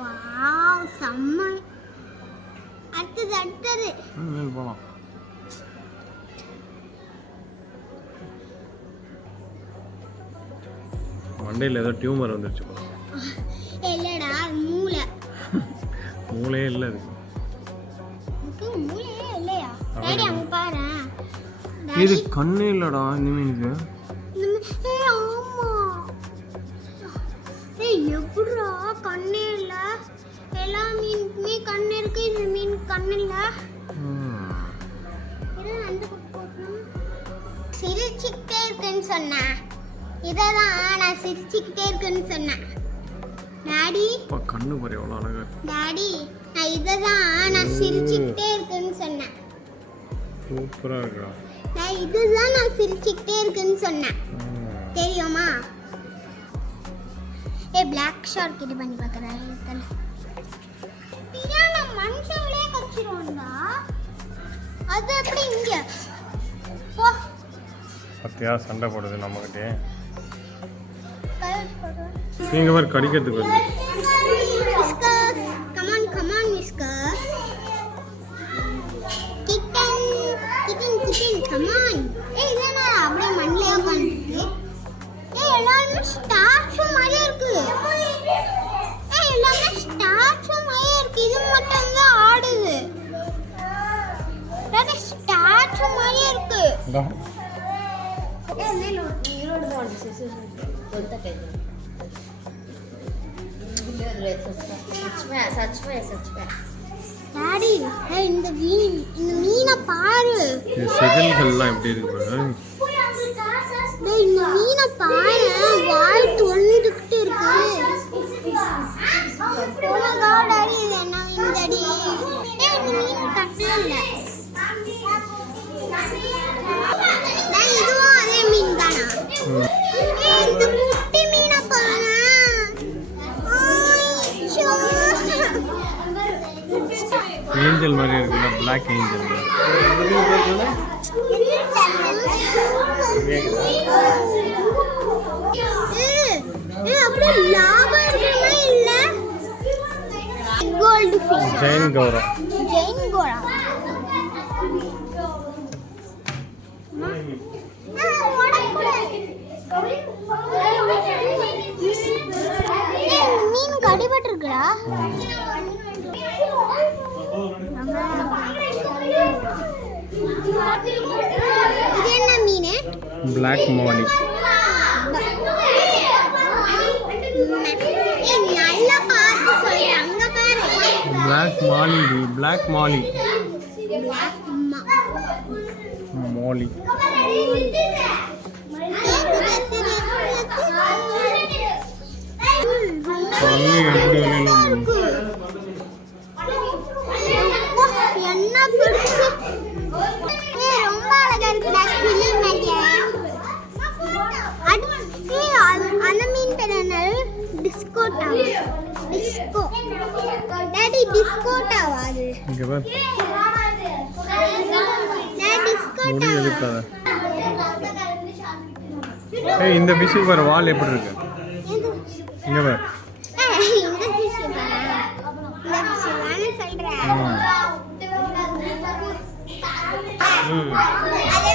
Wow செம்ம. அடுத்தது போலாம். மண்டையில் ஏதோ டியூமர் வந்துருச்சு. இல்லடா மூளை. மூளையே இல்லை அதுக்கு. மூளையே இல்லையா? டேடி அங்க பாரு. இது கண்ணே இல்லடா இந்த மீனுக்கு. ஆமா. எப்படா கண்ணே இல்ல? எல்லா மீனுக்குமே கண்ணு இருக்கு, இந்த மீன் கண்ணு இல்ல. சிரிச்சுக்கிட்டே இருக்குன்னு சொன்னேன். இததான் நான் சிரிச்சுக்கிட்டே இருக்குன்னு சொன்னேன். டாடி கண்ணு பாரு எவ்வளவு அழகா. டாடி நான் இததான் நான் சிரிச்சுக்கிட்டே இருக்குன்னு சொன்னேன். சூப்பரா இருக்குடா. நான் சிரிச்சுக்கிட்டே இருக்குன்னு சொன்னேன். தெரியுமா? பிளாக் ஷார்க் கிட்ட பண்ணி பார்க்கறேன். நான் மனுஷங்களே கச்சிருவான்டா. அது எப்படி இங்க போ. பத்தியா சண்டை போடுது நம்மகிட்ட. நீங்க வர கடிக்கிறதுக்கு வருது. Come on, Miska. Kitten, come on. Hey, idana அப்படியே மண்ணிலே உட்கார்ந்து. எல்லாமே ஸ்டாச்சு மாதிரியே இருக்கு. எல்லாமே ஸ்டாச்சு மாதிரியே இருக்கு. இது மட்டும் தான் ஆடுது. அது ஸ்டாச்சு மாதிரியே இருக்கு. டாடி இந்த மீனை பாரு. செதில்கள்லாம் எப்படி இருக்கு பாரு. இந்த மீனை பாரு, வாய் தொண்டுக்கிட்டு இருக்கு. டாடி இது என்ன மீன் டாடி? இந்த மீன் கட்டல இல்ல. இதுவும் அதே மீன் தானா? இந்த குட்டி மீனை பாரு. ஏஞ்சல் மாதிரி இருக்குல்ல, பிளாக் ஏஞ்சல். அப்படியே லாபா இருக்குமா இல்ல? Goldfish. ஜெயின் கௌரா. மீன் கடிபட்டிருக்குடா. இது என்ன மீன்? பிளாக் மாலி. நல்லா பார்த்து சொல்லு. அங்க பாரு. பிளாக் மாலி. பிளாக் மாலி. மாலி. கண்ணு எப்படி வெளியில என்ன பெருசு. ரொம்ப அழகா இருக்குடா கிளி மாதிரி. அந்த மீன் பேர் என்ன? டிஸ்கோட்டாவா? டிஸ்கோ. டாடி டிஸ்கோட்டாவா அது? இங்க பாரு. டாடி டிஸ்கோட்டாவா? எதுக்காக? ஏய் இந்த ஃபிஷ் பாரு வால் எப்படி இருக்கு. இங்க பாரு. இந்த ஃபிஷ் பாரு. இந்த ஃபிஷ் வானே சொல்றேன். அது